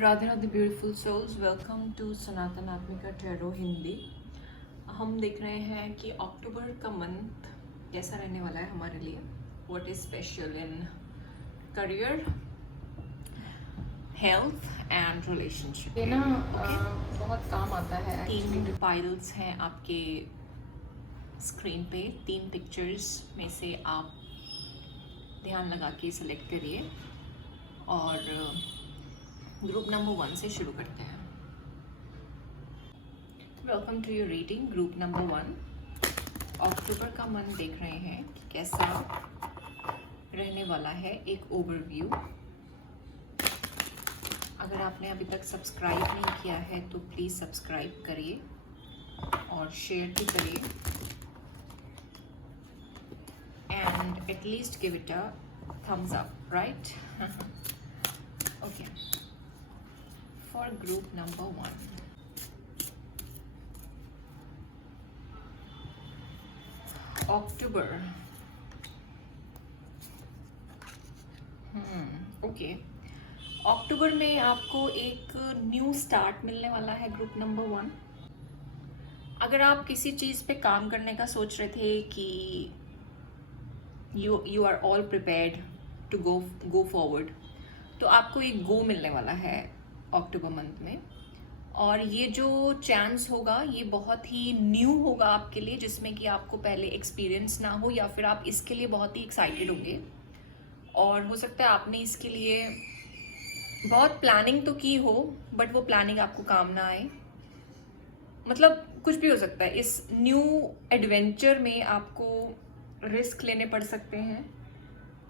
Radhe Radhe beautiful souls, welcome to Sanatan Atmika tarot Hindi. हम देख रहे हैं कि अक्टूबर का मंथ कैसा रहने वाला है हमारे लिए। What is special in career, health and relationship. ये ना बहुत काम आता है। 3 पाइल्स हैं आपके स्क्रीन पे, 3 पिक्चर्स में से आप ध्यान लगा के सिलेक्ट करिए और ग्रुप नंबर 1 से शुरू करते हैं। Welcome to your reading group number 1। October का मंथ देख रहे हैं कि कैसा रहने वाला है। एक ओवरव्यू। अगर आपने अभी तक सब्सक्राइब नहीं किया है तो प्लीज़ सब्सक्राइब करिए और शेयर भी करिए and at least give it a thumbs up, right? Okay, for group number 1, October। Okay, अक्टूबर में आपको एक न्यू स्टार्ट मिलने वाला है ग्रुप नंबर 1। अगर आप किसी चीज़ पे काम करने का सोच रहे थे कि you are all prepared to go forward, तो आपको एक गो मिलने वाला है अक्टूबर मंथ में। और ये जो चांस होगा ये बहुत ही न्यू होगा आपके लिए, जिसमें कि आपको पहले एक्सपीरियंस ना हो या फिर आप इसके लिए बहुत ही एक्साइटेड होंगे। और हो सकता है आपने इसके लिए बहुत प्लानिंग तो की हो, बट वो प्लानिंग आपको काम ना आए। मतलब कुछ भी हो सकता है। इस न्यू एडवेंचर में आपको रिस्क लेने पड़ सकते हैं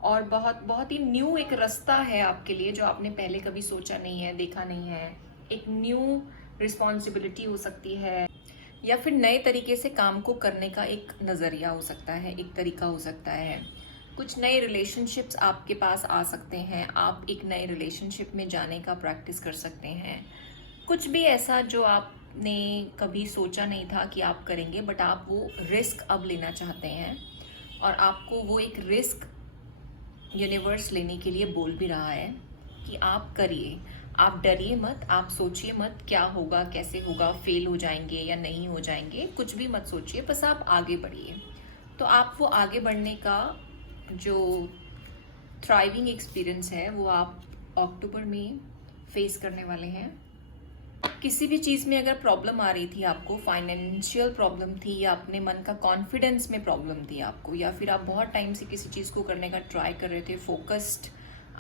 और बहुत बहुत ही न्यू एक रास्ता है आपके लिए जो आपने पहले कभी सोचा नहीं है, देखा नहीं है। एक न्यू रिस्पॉन्सिबिलिटी हो सकती है या फिर नए तरीके से काम को करने का एक नज़रिया हो सकता है, एक तरीका हो सकता है। कुछ नए रिलेशनशिप्स आपके पास आ सकते हैं। आप एक नए रिलेशनशिप में जाने का प्रैक्टिस कर सकते हैं। कुछ भी ऐसा जो आपने कभी सोचा नहीं था कि आप करेंगे, बट आप वो रिस्क अब लेना चाहते हैं और आपको वो एक रिस्क यूनिवर्स लेने के लिए बोल भी रहा है कि आप करिए। आप डरिए मत, आप सोचिए मत क्या होगा, कैसे होगा, फेल हो जाएंगे या नहीं हो जाएंगे, कुछ भी मत सोचिए, बस आप आगे बढ़िए। तो आप वो आगे बढ़ने का जो थ्राइविंग एक्सपीरियंस है वो आप अक्टूबर में फेस करने वाले हैं। किसी भी चीज़ में अगर प्रॉब्लम आ रही थी, आपको फाइनेंशियल प्रॉब्लम थी या अपने मन का कॉन्फिडेंस में प्रॉब्लम थी आपको, या फिर आप बहुत टाइम से किसी चीज़ को करने का ट्राई कर रहे थे, फोकस्ड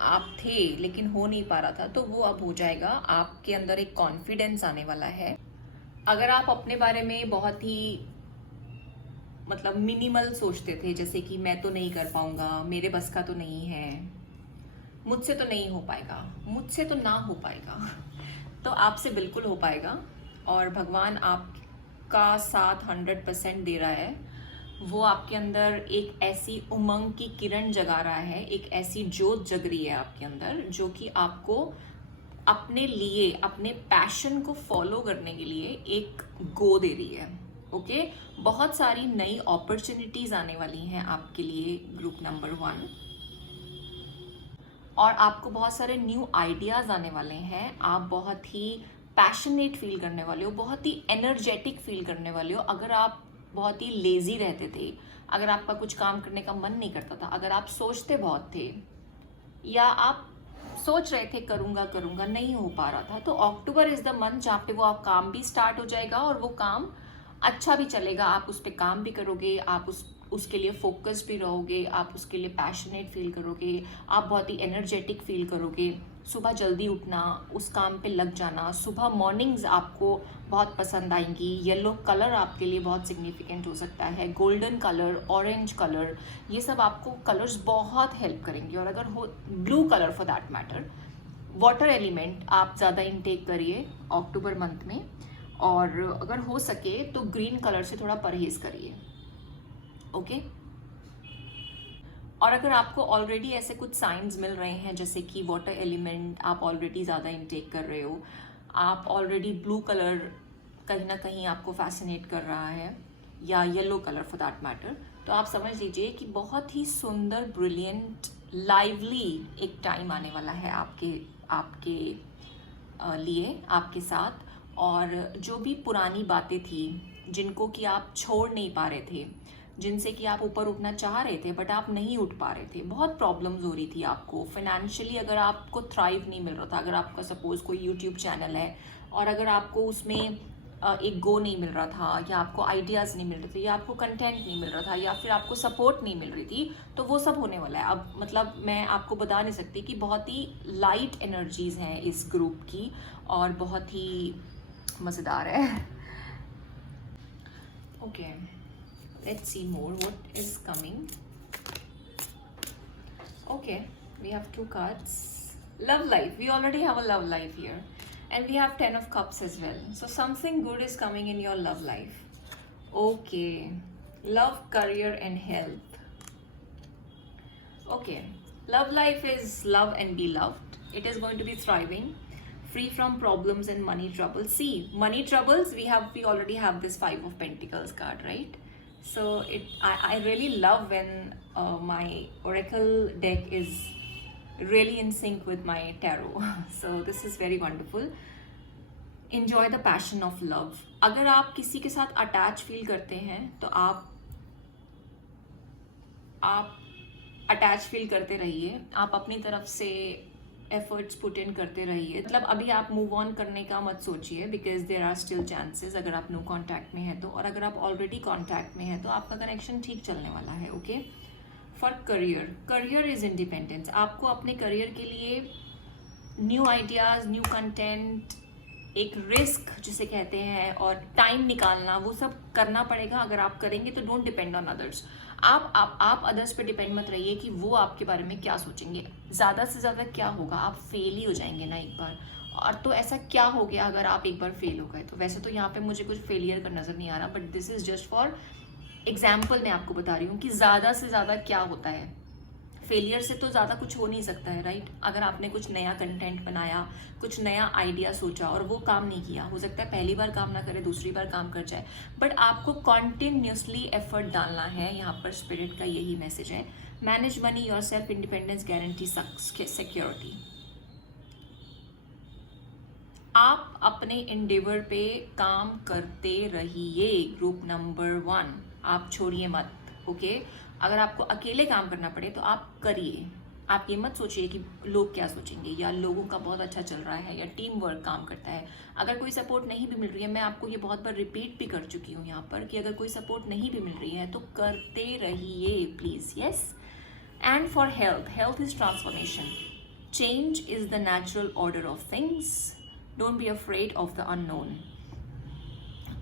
आप थे लेकिन हो नहीं पा रहा था, तो वो अब हो जाएगा। आपके अंदर एक कॉन्फिडेंस आने वाला है। अगर आप अपने बारे में बहुत ही मतलब मिनिमल सोचते थे, जैसे कि मैं तो नहीं कर पाऊंगा, मेरे बस का तो नहीं है, मुझसे तो नहीं हो पाएगा, मुझसे तो ना हो पाएगा, तो आपसे बिल्कुल हो पाएगा। और भगवान आपका साथ 100% दे रहा है। वो आपके अंदर एक ऐसी उमंग की किरण जगा रहा है, एक ऐसी जोत जग रही है आपके अंदर, जो कि आपको अपने लिए, अपने पैशन को फॉलो करने के लिए एक गो दे रही है। ओके, बहुत सारी नई अपॉर्चुनिटीज आने वाली हैं आपके लिए ग्रुप नंबर 1, और आपको बहुत सारे न्यू आइडियाज़ आने वाले हैं। आप बहुत ही पैशनेट फील करने वाले हो, बहुत ही एनर्जेटिक फील करने वाले हो। अगर आप बहुत ही लेज़ी रहते थे, अगर आपका कुछ काम करने का मन नहीं करता था, अगर आप सोचते बहुत थे या आप सोच रहे थे करूँगा करूँगा, नहीं हो पा रहा था, तो अक्टूबर इज़ द मंथ जहाँ पे वो आप काम भी स्टार्ट हो जाएगा और वो काम अच्छा भी चलेगा। आप उस पर काम भी करोगे, आप उसके लिए फोकस्ड भी रहोगे, आप उसके लिए पैशनेट फील करोगे, आप बहुत ही एनर्जेटिक फील करोगे। सुबह जल्दी उठना, उस काम पे लग जाना, सुबह मॉर्निंग्स आपको बहुत पसंद आएंगी। येलो कलर आपके लिए बहुत सिग्निफिकेंट हो सकता है, गोल्डन कलर, ऑरेंज कलर, ये सब आपको कलर्स बहुत हेल्प करेंगे। और अगर हो blue colour for that matter, water element आप ज़्यादा इनटेक करिए अक्टूबर मंथ में, और अगर हो सके तो ग्रीन कलर से थोड़ा परहेज करिए। ओके, और अगर आपको ऑलरेडी ऐसे कुछ साइंस मिल रहे हैं, जैसे कि वाटर एलिमेंट आप ऑलरेडी ज़्यादा इनटेक कर रहे हो, आप ऑलरेडी ब्लू कलर कहीं ना कहीं आपको फैसिनेट कर रहा है, या yellow colour for that matter, तो आप समझ लीजिए कि बहुत ही सुंदर, ब्रिलियंट, लाइवली एक टाइम आने वाला है आपके लिए आपके साथ, और जो भी पुरानी बातें थी जिनको कि आप छोड़ नहीं पा रहे थे, जिनसे कि आप ऊपर उठना चाह रहे थे बट आप नहीं उठ पा रहे थे, बहुत प्रॉब्लम्स हो रही थी आपको फाइनेंशियली, अगर आपको थ्राइव नहीं मिल रहा था, अगर आपका सपोज कोई यूट्यूब चैनल है और अगर आपको उसमें एक गो नहीं मिल रहा था, या आपको आइडियाज़ नहीं मिल रहे थे, या आपको कंटेंट नहीं मिल रहा था, या फिर आपको सपोर्ट नहीं मिल रही थी, तो वो सब होने वाला है अब। मतलब मैं आपको बता नहीं सकती कि बहुत ही लाइट एनर्जीज हैं इस ग्रुप की और बहुत ही मज़ेदार है। Okay, let's see more what is coming. Okay, we have two cards. Love life, we already have a love life here, and we have 10 of cups as well, so something good is coming in your love life. Okay, love, career and health. Okay, love life is love and be loved. It is going to be thriving, free from problems and money troubles. See, money troubles, we already have this 5 of Pentacles card, right? So I really love when my oracle deck is really in sync with my tarot. So this is very wonderful. Enjoy the passion of love. अगर आप किसी के साथ attach feel करते हैं तो आप attach feel करते रहिए, आप अपनी तरफ से एफर्ट्स पुट इन करते रहिए। मतलब अभी आप मूव ऑन करने का मत सोचिए, because there are still chances अगर आप नो कॉन्टैक्ट में हैं तो, और अगर आप ऑलरेडी कॉन्टैक्ट में हैं तो आपका कनेक्शन ठीक चलने वाला है। Okay, for career, career is independence. आपको अपने करियर के लिए न्यू आइडियाज़, न्यू कंटेंट, एक रिस्क जिसे कहते हैं, और टाइम निकालना, वो सब करना पड़ेगा। अगर आप करेंगे तो डोंट डिपेंड ऑन अदर्स। आप अदर्स पे डिपेंड मत रहिए कि वो आपके बारे में क्या सोचेंगे। ज़्यादा से ज़्यादा क्या होगा, आप फेल ही हो जाएंगे ना एक बार। और तो ऐसा क्या हो गया अगर आप एक बार फेल हो गए तो? वैसे तो यहाँ पे मुझे कुछ फेलियर का नज़र नहीं आ रहा, but this is just for example. मैं आपको बता रही हूँ कि ज़्यादा से ज़्यादा क्या होता है। फेलियर से तो ज़्यादा कुछ हो नहीं सकता है, राइट? अगर आपने कुछ नया कंटेंट बनाया, कुछ नया आइडिया सोचा और वो काम नहीं किया, हो सकता है पहली बार काम ना करे, दूसरी बार काम कर जाए, बट आपको कॉन्टिन्यूसली एफर्ट डालना है। यहाँ पर स्पिरिट का यही मैसेज है। Manage money, your self independence, guarantee security. आप अपने इंडेवर पे काम करते रहिए। ग्रुप नंबर 1, आप छोड़िए मत। ओके, अगर आपको अकेले काम करना पड़े तो आप करिए। आप ये मत सोचिए कि लोग क्या सोचेंगे, या लोगों का बहुत अच्छा चल रहा है, या टीम वर्क काम करता है। अगर कोई सपोर्ट नहीं भी मिल रही है, मैं आपको ये बहुत बार रिपीट भी कर चुकी हूँ यहाँ पर, कि अगर कोई सपोर्ट नहीं भी मिल रही है तो करते रहिए please. Yes, and for health, health is transformation, change is the natural order of things, don't be afraid of the unknown.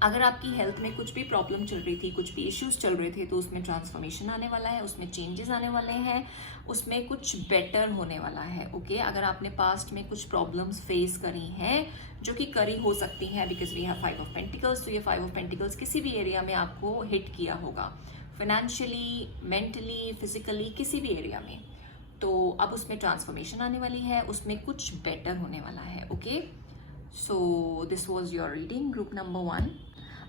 अगर आपकी हेल्थ में कुछ भी प्रॉब्लम चल रही थी, कुछ भी इश्यूज चल रहे थे, तो उसमें ट्रांसफॉर्मेशन आने वाला है, उसमें चेंजेस आने वाले हैं, उसमें कुछ बेटर होने वाला है। ओके, अगर आपने पास्ट में कुछ प्रॉब्लम्स फेस करी हैं, जो कि करी हो सकती हैं, because we have 5 of pentacles, तो ये 5 ऑफ पेंटिकल्स किसी भी एरिया में आपको हिट किया होगा, फाइनेंशियली, मेंटली, फिजिकली, किसी भी एरिया में, तो अब उसमें ट्रांसफॉर्मेशन आने वाली है, उसमें कुछ बेटर होने वाला है। Okay, so this was your reading, group number 1।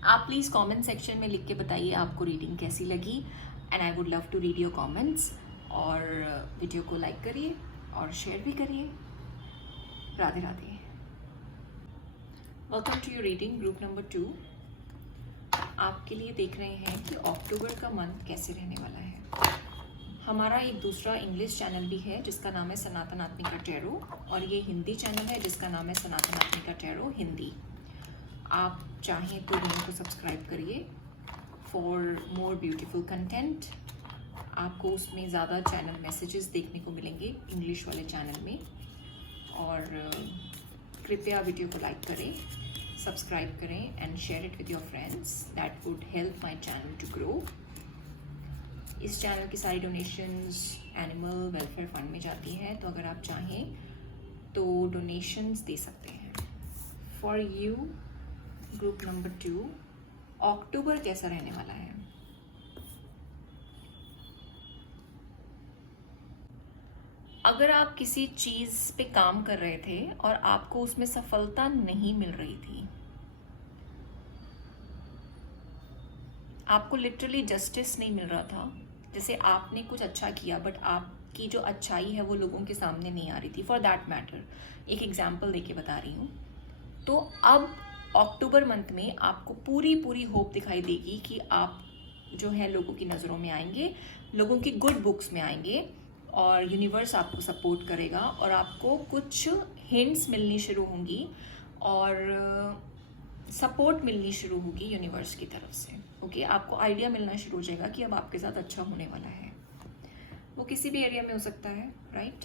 आप प्लीज़ कमेंट सेक्शन में लिख के बताइए आपको रीडिंग कैसी लगी, and I would love to read your comments. और वीडियो को लाइक करिए और शेयर भी करिए। Radhe Radhe. Welcome to your reading, group number 2। आपके लिए देख रहे हैं कि अक्टूबर का मंथ कैसे रहने वाला है। हमारा एक दूसरा इंग्लिश चैनल भी है जिसका नाम है सनातन आत्मिका टैरो, और ये हिंदी चैनल है जिसका नाम है सनातन आत्मिका टैरो हिंदी। आप चाहें तो दोनों को सब्सक्राइब करिए फॉर मोर ब्यूटीफुल कंटेंट। आपको उसमें ज़्यादा चैनल मैसेजेस देखने को मिलेंगे इंग्लिश वाले चैनल में। और कृपया वीडियो को लाइक करें, सब्सक्राइब करें and share it with your friends. That would help my channel to grow. इस चैनल की सारी डोनेशंस एनिमल वेलफेयर फंड में जाती हैं, तो अगर आप चाहें तो डोनेशंस दे सकते हैं। फॉर यू, ग्रुप नंबर 2, अक्टूबर कैसा रहने वाला है? अगर आप किसी चीज़ पे काम कर रहे थे और आपको उसमें सफलता नहीं मिल रही थी, आपको लिटरली जस्टिस नहीं मिल रहा था, जैसे आपने कुछ अच्छा किया बट आप की जो अच्छाई है वो लोगों के सामने नहीं आ रही थी। फॉर दैट मैटर एक एग्जाम्पल देके बता रही हूँ। तो अब अक्टूबर मंथ में आपको पूरी पूरी होप दिखाई देगी कि आप जो है लोगों की नज़रों में आएंगे, लोगों की गुड बुक्स में आएंगे, और यूनिवर्स आपको सपोर्ट करेगा और आपको कुछ हिंट्स मिलनी शुरू होंगी और सपोर्ट मिलनी शुरू होगी यूनिवर्स की तरफ से। ओके, आपको आइडिया मिलना शुरू हो जाएगा कि अब आपके साथ अच्छा होने वाला है। वो किसी भी एरिया में हो सकता है, राइट।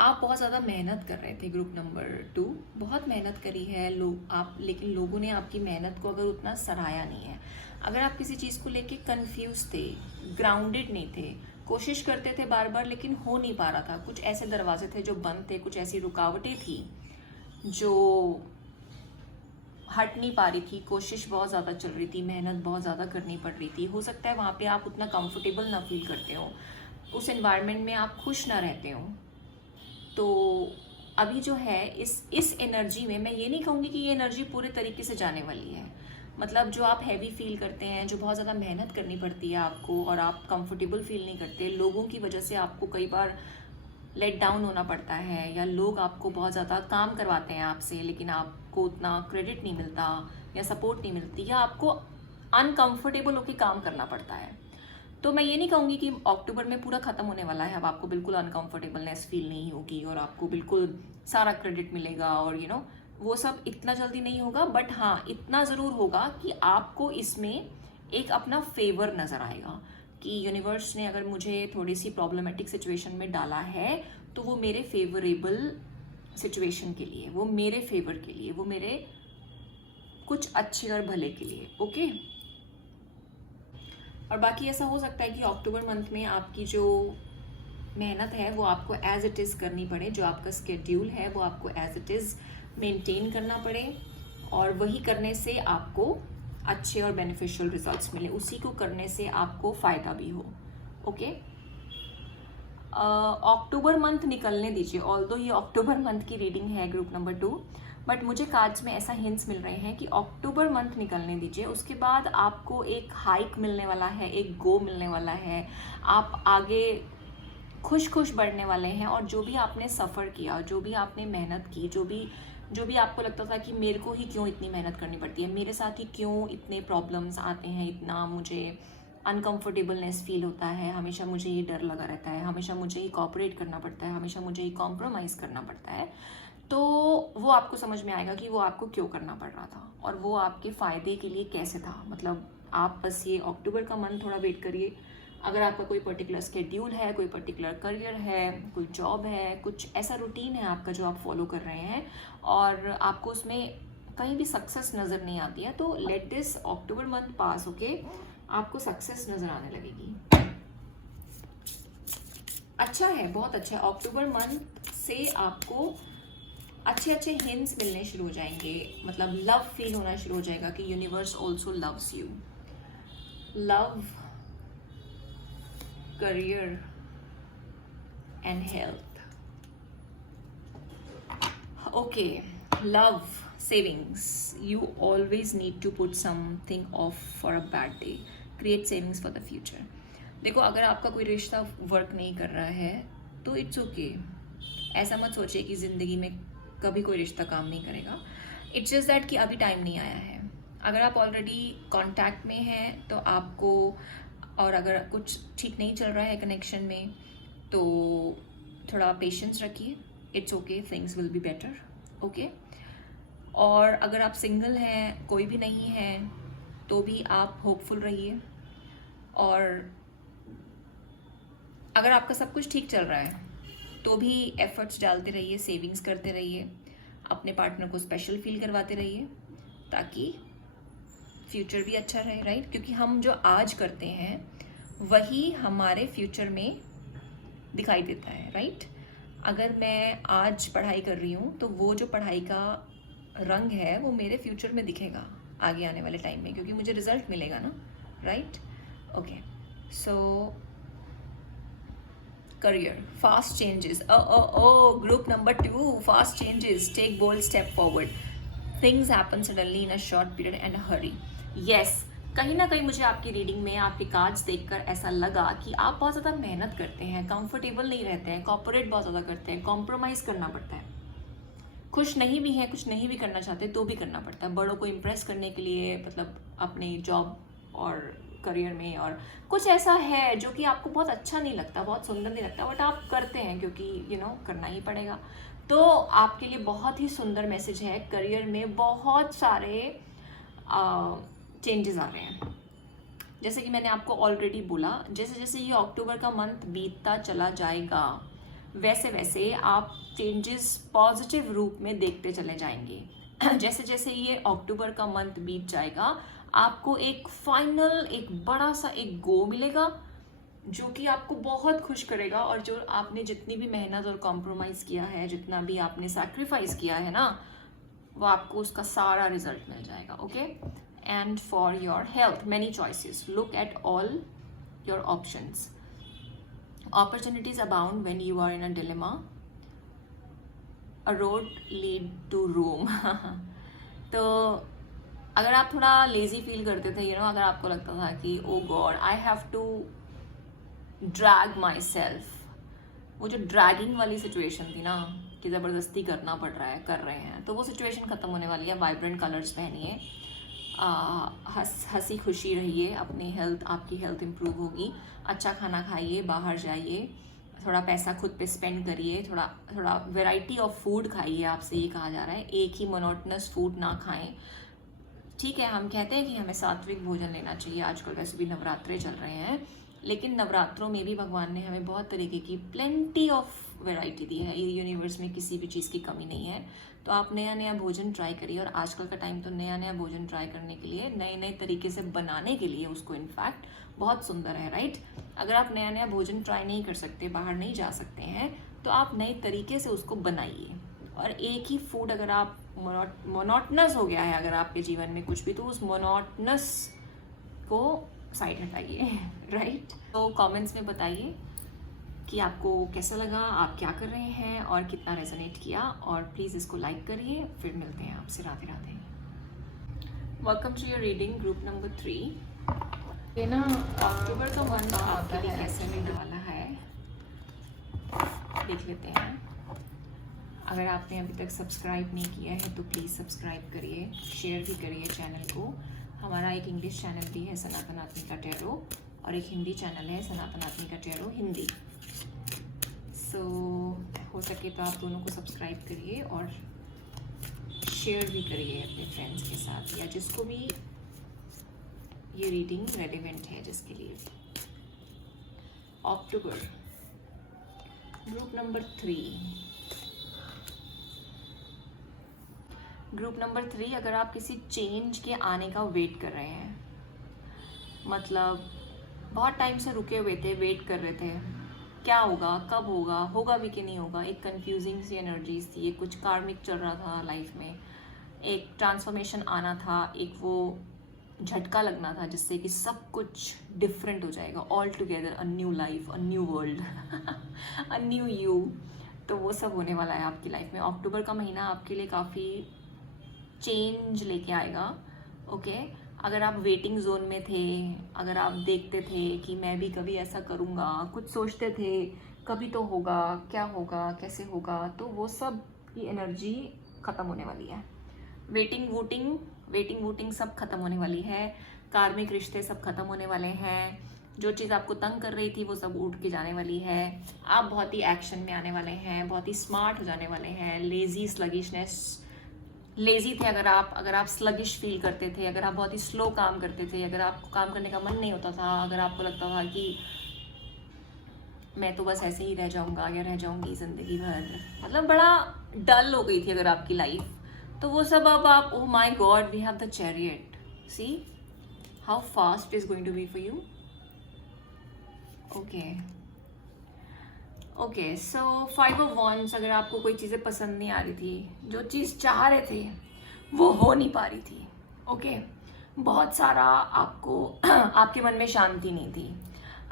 आप बहुत ज़्यादा मेहनत कर रहे थे, ग्रुप नंबर 2 बहुत मेहनत करी है आप, लेकिन लोगों ने आपकी मेहनत को अगर उतना सराहा नहीं है। अगर आप किसी चीज़ को लेके कंफ्यूज थे, ग्राउंडेड नहीं थे, कोशिश करते थे बार बार लेकिन हो नहीं पा रहा था, कुछ ऐसे दरवाजे थे जो बंद थे, कुछ ऐसी रुकावटें थी जो हट नहीं पा रही थी, कोशिश बहुत ज़्यादा चल रही थी, मेहनत बहुत ज़्यादा करनी पड़ रही थी। हो सकता है वहाँ पे आप उतना कंफर्टेबल ना फील करते हो, उस एनवायरनमेंट में आप खुश ना रहते हो। तो अभी जो है इस एनर्जी में, मैं ये नहीं कहूँगी कि ये एनर्जी पूरे तरीके से जाने वाली है, मतलब जो आप हैवी फील करते हैं, जो बहुत ज़्यादा मेहनत करनी पड़ती है आपको और आप कंफर्टेबल फील नहीं करते, लोगों की वजह से आपको कई बार लेट डाउन होना पड़ता है, या लोग आपको बहुत ज़्यादा काम करवाते हैं आपसे लेकिन आपको उतना क्रेडिट नहीं मिलता या सपोर्ट नहीं मिलती, या आपको अनकंफर्टेबल होकर काम करना पड़ता है। तो मैं ये नहीं कहूँगी कि अक्टूबर में पूरा ख़त्म होने वाला है, अब आपको बिल्कुल अनकंफर्टेबलनेस फील नहीं होगी और आपको बिल्कुल सारा क्रेडिट मिलेगा और वो सब इतना जल्दी नहीं होगा। बट हाँ, इतना ज़रूर होगा कि आपको इसमें एक अपना फेवर नज़र आएगा कि यूनिवर्स ने अगर मुझे थोड़ी सी प्रॉब्लमेटिक सिचुएशन में डाला है तो वो मेरे फेवरेबल सिचुएशन के लिए, वो मेरे फेवर के लिए, वो मेरे कुछ अच्छे और भले के लिए। ओके, और बाकी ऐसा हो सकता है कि अक्टूबर मंथ में आपकी जो मेहनत है वो आपको एज इट इज़ करनी पड़े, जो आपका स्केड्यूल है वो आपको एज इट इज़ मेंटेन करना पड़े, और वही करने से आपको अच्छे और बेनिफिशियल रिजल्ट्स मिले, उसी को करने से आपको फ़ायदा भी हो। ओके, अक्टूबर मंथ निकलने दीजिए, ऑल्दो ये अक्टूबर मंथ की रीडिंग है ग्रुप नंबर 2, बट मुझे कार्ड्स में ऐसा हिंट्स मिल रहे हैं कि अक्टूबर मंथ निकलने दीजिए, उसके बाद आपको एक हाइक मिलने वाला है, एक गो मिलने वाला है, आप आगे खुश खुश बढ़ने वाले हैं। और जो भी आपने सफ़र किया, जो भी आपने मेहनत की, जो भी आपको लगता था कि मेरे को ही क्यों इतनी मेहनत करनी पड़ती है, मेरे साथ ही क्यों इतने प्रॉब्लम्स आते हैं, इतना मुझे अनकंफर्टेबलनेस फील होता है, हमेशा मुझे ये डर लगा रहता है, हमेशा मुझे ही कॉपरेट करना पड़ता है, हमेशा मुझे ही कॉम्प्रोमाइज़ करना पड़ता है, तो वो आपको समझ में आएगा कि वो आपको क्यों करना पड़ रहा था और वो आपके फ़ायदे के लिए कैसे था। मतलब आप बस ये अक्टूबर का मंथ थोड़ा वेट करिए। अगर आपका कोई पर्टिकुलर स्केड्यूल है, कोई पर्टिकुलर करियर है, कोई जॉब है, कुछ ऐसा रूटीन है आपका जो आप फॉलो कर रहे हैं और आपको उसमें कहीं भी सक्सेस नज़र नहीं आती है, तो let this October month pass, okay, आपको सक्सेस नज़र आने लगेगी। अच्छा है, बहुत अच्छा है। अक्टूबर मंथ से आपको अच्छे अच्छे हिंट्स मिलने शुरू हो जाएंगे, मतलब लव फील होना शुरू हो जाएगा कि universe also loves you. Love, career and health. Okay, love, savings. You always need to put something off for a bad day. Create savings for the future. देखो, अगर आपका कोई रिश्ता वर्क नहीं कर रहा है तो इट्स ओके। ऐसा मत सोचिए कि ज़िंदगी में कभी कोई रिश्ता काम नहीं करेगा। इट्स जस्ट दैट कि अभी टाइम नहीं आया है। अगर आप ऑलरेडी कॉन्टैक्ट में हैं तो आपको, और अगर कुछ ठीक नहीं चल रहा है कनेक्शन में तो थोड़ा पेशेंस रखिए। It's okay, things will be better. Okay, और अगर आप सिंगल हैं, कोई भी नहीं है, तो भी आप होपफुल रहिए। और अगर आपका सब कुछ ठीक चल रहा है तो भी एफर्ट्स डालते रहिए, सेविंग्स करते रहिए, अपने पार्टनर को स्पेशल फील करवाते रहिए ताकि फ्यूचर भी अच्छा रहे, राइट? क्योंकि हम जो आज करते हैं वही हमारे फ्यूचर में दिखाई देता है, राइट? अगर मैं आज पढ़ाई कर रही हूँ तो वो जो पढ़ाई का रंग है वो मेरे फ्यूचर में दिखेगा आगे आने वाले टाइम में, क्योंकि मुझे रिजल्ट मिलेगा ना, right? Okay, so career, fast changes. Group number 2, fast changes. Take bold step forward. Things happen suddenly in a short period and a hurry. Yes, कहीं ना कहीं मुझे आपकी रीडिंग में आपके कार्ड्स देखकर ऐसा लगा कि आप बहुत ज़्यादा मेहनत करते हैं, कंफर्टेबल नहीं रहते हैं, कॉपरेट बहुत ज़्यादा करते हैं, कॉम्प्रोमाइज़ करना पड़ता है, खुश नहीं भी है, कुछ नहीं भी करना चाहते तो भी करना पड़ता है बड़ों को इम्प्रेस करने के लिए, मतलब अपनी जॉब और करियर में। और कुछ ऐसा है जो कि आपको बहुत अच्छा नहीं लगता, बहुत सुंदर नहीं लगता, बट आप करते हैं क्योंकि करना ही पड़ेगा। तो आपके लिए बहुत ही सुंदर मैसेज है, करियर में बहुत सारे चेंजेस आ रहे हैं। जैसे कि मैंने आपको ऑलरेडी बोला, जैसे जैसे ये अक्टूबर का मंथ बीतता चला जाएगा वैसे वैसे आप चेंजेस पॉजिटिव रूप में देखते चले जाएंगे। जैसे जैसे ये अक्टूबर का मंथ बीत जाएगा आपको एक फाइनल, एक बड़ा सा एक गो मिलेगा जो कि आपको बहुत खुश करेगा, और जो आपने जितनी भी मेहनत और कॉम्प्रोमाइज़ किया है, जितना भी आपने सैक्रिफाइस किया है ना, वो आपको उसका सारा रिजल्ट मिल जाएगा। Okay, and for your health many choices, look at all your options, opportunities abound when you are in a dilemma, a road lead to Rome। तो अगर आप थोड़ा लेजी फील करते थे, अगर आपको लगता था कि oh God I have to drag myself, वो जो ड्रैगिंग वाली सिचुएशन थी ना कि ज़बरदस्ती करना पड़ रहा है, कर रहे हैं, तो वो सिचुएशन ख़त्म होने वाली है। वाइब्रेंट कलर्स पहनिए, हंसी खुशी रहिए, अपनी हेल्थ, आपकी हेल्थ इम्प्रूव होगी, अच्छा खाना खाइए, बाहर जाइए, थोड़ा पैसा खुद पे स्पेंड करिए, थोड़ा वैरायटी ऑफ फूड खाइए। आपसे ये कहा जा रहा है एक ही मोनोटनस फूड ना खाएं। ठीक है, हम कहते हैं कि हमें सात्विक भोजन लेना चाहिए, आजकल वैसे भी नवरात्रे चल रहे हैं, लेकिन नवरात्रों में भी भगवान ने हमें बहुत तरीके की प्लेंटी ऑफ वैरायटी दी है, यूनिवर्स में किसी भी चीज़ की कमी नहीं है। तो आप नया नया भोजन ट्राई करिए, और आजकल का टाइम तो नया नया भोजन ट्राई करने के लिए, नए नए तरीके से बनाने के लिए उसको इनफैक्ट बहुत सुंदर है, राइट। अगर आप नया नया भोजन ट्राई नहीं कर सकते, बाहर नहीं जा सकते हैं, तो आप नए तरीके से उसको बनाइए। और एक ही फूड अगर आप मोनोटनस हो गया है अगर आपके जीवन में कुछ भी, तो उस मोनोटनस को साइड हटाइए, राइट। तो कमेंट्स में बताइए कि आपको कैसा लगा, आप क्या कर रहे हैं और कितना रेजोनेट किया, और प्लीज़ इसको लाइक करिए। फिर मिलते हैं आपसे, Radhe Radhe. Welcome to your reading group number 3। ये ना अक्टूबर का मंथ आपके लिए कैसे मिलने वाला है देख लेते हैं। अगर आपने अभी तक सब्सक्राइब नहीं किया है तो प्लीज़ सब्सक्राइब करिए, शेयर भी करिए चैनल को। हमारा एक इंग्लिश चैनल भी है सनातन आत्मिका टैरो, और एक हिंदी चैनल है सनातन आत्मिका टैरो हिंदी। सो हो सके तो आप दोनों को सब्सक्राइब करिए और शेयर भी करिए अपने फ्रेंड्स के साथ, या जिसको भी ये रीडिंग रेलिवेंट है जिसके लिए। अक्टूबर ग्रुप नंबर 3। ग्रुप नंबर 3, अगर आप किसी चेंज के आने का वेट कर रहे हैं, मतलब बहुत टाइम से रुके हुए थे, वेट कर रहे थे, क्या होगा, कब होगा, होगा भी कि नहीं होगा, एक कंफ्यूजिंग सी एनर्जीज थी, एक कुछ कार्मिक चल रहा था लाइफ में, एक ट्रांसफॉर्मेशन आना था, एक वो झटका लगना था जिससे कि सब कुछ डिफरेंट हो जाएगा, all together, a new life, a new world, a new you. तो वो सब होने वाला है आपकी लाइफ में। अक्टूबर का महीना आपके लिए काफ़ी चेंज लेके आएगा। ओके, अगर आप वेटिंग जोन में थे, अगर आप देखते थे कि मैं भी कभी ऐसा करूँगा, कुछ सोचते थे कभी तो होगा, क्या होगा, कैसे होगा, तो वो सब की एनर्जी ख़त्म होने वाली है। वेटिंग वोटिंग सब ख़त्म होने वाली है। कार्मिक रिश्ते सब ख़त्म होने वाले हैं। जो चीज़ आपको तंग कर रही थी वो सब उठ के जाने वाली है। आप बहुत ही एक्शन में आने वाले हैं, बहुत ही स्मार्ट हो जाने वाले हैं। लेज़ी थे अगर आप स्लगिश फील करते थे, अगर आप बहुत ही स्लो काम करते थे, अगर आपको काम करने का मन नहीं होता था, अगर आपको लगता था कि मैं तो बस ऐसे ही रह जाऊंगा या रह जाऊंगी ज़िंदगी भर, मतलब बड़ा डल हो गई थी अगर आपकी लाइफ, तो वो सब अब आप, oh my god, we have the chariot, see how fast is going to be for you. Okay, so 5 of wands, अगर आपको कोई चीज़ें पसंद नहीं आ रही थी, जो चीज़ चाह रहे थे वो हो नहीं पा रही थी, ओके, बहुत सारा आपको आपके मन में शांति नहीं थी,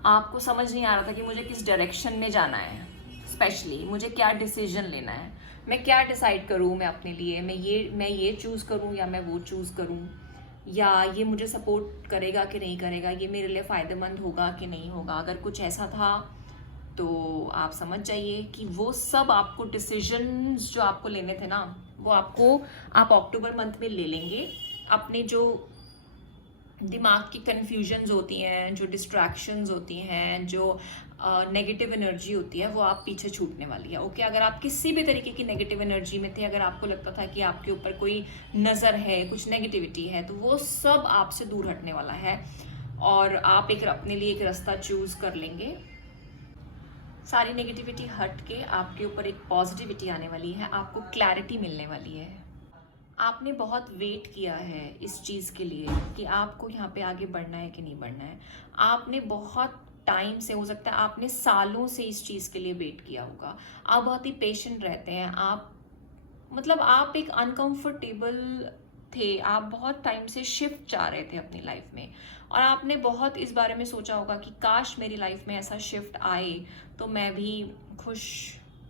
आपको समझ नहीं आ रहा था कि मुझे किस डायरेक्शन में जाना है, स्पेशली मुझे क्या डिसीजन लेना है, मैं क्या डिसाइड करूँ मैं अपने लिए, मैं ये चूज़ करूँ या मैं वो चूज़ करूँ, या ये मुझे सपोर्ट करेगा कि नहीं करेगा, ये मेरे लिए फ़ायदेमंद होगा कि नहीं होगा। अगर कुछ ऐसा था तो आप समझ जाइए कि वो सब आपको डिसीजंस जो आपको लेने थे ना, वो आप अक्टूबर मंथ में ले लेंगे। अपने जो दिमाग की कन्फ्यूजन्स होती हैं, जो डिस्ट्रैक्शंस होती हैं, जो नेगेटिव एनर्जी होती है, वो आप पीछे छूटने वाली है। ओके, अगर आप किसी भी तरीके की नेगेटिव एनर्जी में थे, अगर आपको लगता था कि आपके ऊपर कोई नज़र है, कुछ नेगेटिविटी है, तो वो सब आपसे दूर हटने वाला है और आप अपने लिए एक रास्ता चूज़ कर लेंगे। सारी नेगेटिविटी हट के आपके ऊपर एक पॉजिटिविटी आने वाली है, आपको क्लैरिटी मिलने वाली है। आपने बहुत वेट किया है इस चीज़ के लिए कि आपको यहाँ पे आगे बढ़ना है कि नहीं बढ़ना है। आपने बहुत टाइम से, हो सकता है आपने सालों से इस चीज़ के लिए वेट किया होगा। आप बहुत ही पेशेंट रहते हैं। आप एक अनकंफर्टेबल थे, आप बहुत टाइम से शिफ्ट चाह रहे थे अपनी लाइफ में, और आपने बहुत इस बारे में सोचा होगा कि काश मेरी लाइफ में ऐसा शिफ्ट आए तो मैं भी खुश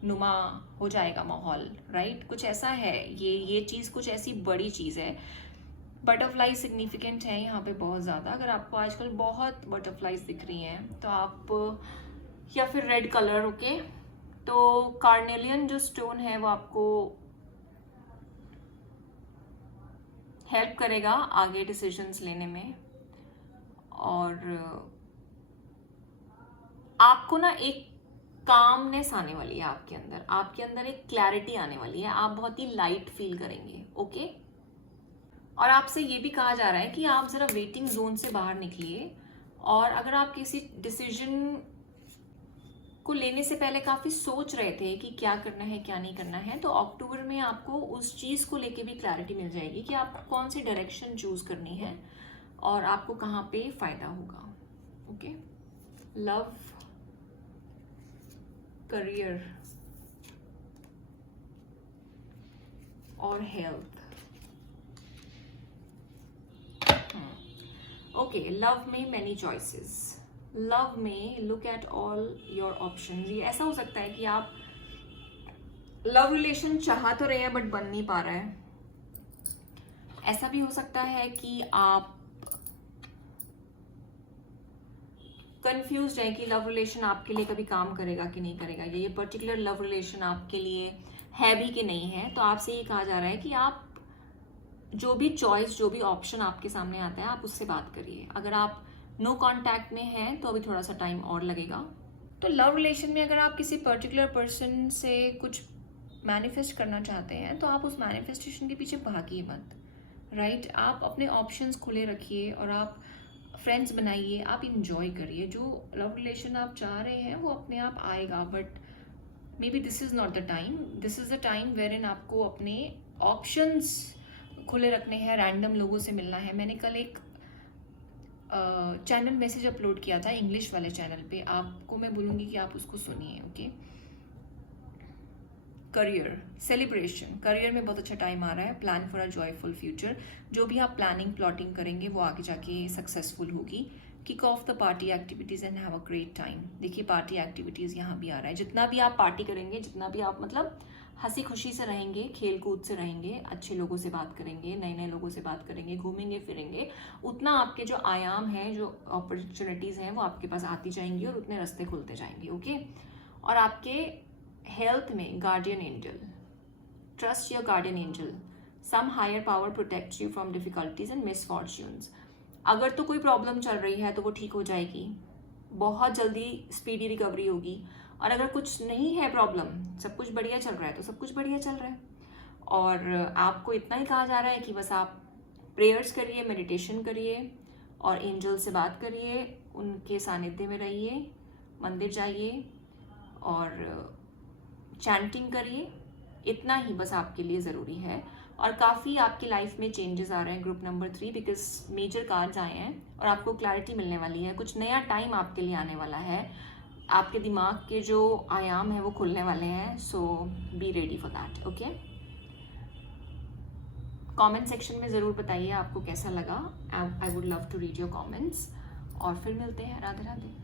नुमा हो जाएगा माहौल, राइट? कुछ ऐसा है, ये चीज़ कुछ ऐसी बड़ी चीज़ है। बटरफ्लाई सिग्निफिकेंट है यहाँ पे बहुत ज़्यादा। अगर आपको आजकल बहुत बटरफ्लाइज दिख रही हैं तो आप, या फिर रेड कलर, ओके, तो कार्नेलियन जो स्टोन है वो आपको हेल्प करेगा आगे डिसीजंस लेने में। और आपको ना एक कामनेस आने वाली है आपके अंदर एक क्लैरिटी आने वाली है, आप बहुत ही लाइट फील करेंगे। ओके, और आपसे ये भी कहा जा रहा है कि आप ज़रा वेटिंग जोन से बाहर निकलिए, और अगर आप किसी डिसीजन को लेने से पहले काफ़ी सोच रहे थे कि क्या करना है क्या नहीं करना है, तो अक्टूबर में आपको उस चीज़ को लेके भी क्लैरिटी मिल जाएगी कि आपको कौन सी डायरेक्शन चूज करनी है और आपको कहाँ पे फ़ायदा होगा। ओके, लव, करियर और हेल्थ। ओके, लव में मैनी चॉइसेस। लव में look at all your options. ये ऐसा हो सकता है कि आप लव रिलेशन चाह तो रहे हैं बट बन नहीं पा रहा है। ऐसा भी हो सकता है कि आप कंफ्यूज है कि लव रिलेशन आपके लिए कभी काम करेगा कि नहीं करेगा, ये पर्टिकुलर लव रिलेशन आपके लिए है भी कि नहीं है। तो आपसे ये कहा जा रहा है कि आप जो भी चॉइस, जो भी ऑप्शन आपके सामने आता है, आप उससे बात करिए। अगर आप नो कांटेक्ट में हैं तो अभी थोड़ा सा टाइम और लगेगा। तो लव रिलेशन में अगर आप किसी पर्टिकुलर पर्सन से कुछ मैनिफेस्ट करना चाहते हैं तो आप उस मैनिफेस्टेशन के पीछे भागिए मत, राइट? आप अपने ऑप्शंस खुले रखिए और आप फ्रेंड्स बनाइए, आप इंजॉय करिए। जो लव रिलेशन आप चाह रहे हैं वो अपने आप आएगा, but maybe this is not the time. This is the time wherein आपको अपने ऑप्शंस खुले रखने हैं, रैंडम लोगों से मिलना है। मैंने कल एक चैनल मैसेज अपलोड किया था इंग्लिश वाले चैनल पे, आपको मैं बोलूँगी कि आप उसको सुनिए। ओके, करियर, सेलिब्रेशन, करियर में बहुत अच्छा टाइम आ रहा है। Plan for a joyful future. जो भी आप प्लानिंग प्लॉटिंग करेंगे वो आगे जाके सक्सेसफुल होगी। Kick off the party activities and have a great time. देखिए पार्टी एक्टिविटीज़ यहाँ भी आ रहा है। जितना भी आप पार्टी करेंगे, जितना भी आप हंसी खुशी से रहेंगे, खेल कूद से रहेंगे, अच्छे लोगों से बात करेंगे, नए नए लोगों से बात करेंगे, घूमेंगे फिरेंगे, उतना आपके जो आयाम हैं, जो अपॉर्चुनिटीज़ हैं वो आपके पास आती जाएंगी और उतने रास्ते खुलते जाएंगे। ओके, और आपके हेल्थ में guardian angel, trust your guardian angel. Some higher power protects you from difficulties and misfortunes. अगर तो कोई प्रॉब्लम चल रही है तो वो ठीक हो जाएगी, बहुत जल्दी स्पीडी रिकवरी होगी। और अगर कुछ नहीं है प्रॉब्लम, सब कुछ बढ़िया चल रहा है तो सब कुछ बढ़िया चल रहा है। और आपको इतना ही कहा जा रहा है कि बस आप प्रेयर्स करिए, मेडिटेशन करिए और एंजल से बात करिए, उनके सानिध्य में रहिए, मंदिर जाइए और चैंटिंग करिए। इतना ही बस आपके लिए ज़रूरी है। और काफ़ी आपकी लाइफ में चेंजेस आ रहे हैं group number 3, because major cards आए हैं और आपको क्लैरिटी मिलने वाली है। कुछ नया टाइम आपके लिए आने वाला है, आपके दिमाग के जो आयाम हैं वो खुलने वाले हैं। So be ready for that. Okay, comment section में ज़रूर बताइए आपको कैसा लगा। I would love to read your comments. और फिर मिलते हैं। राधे राधे।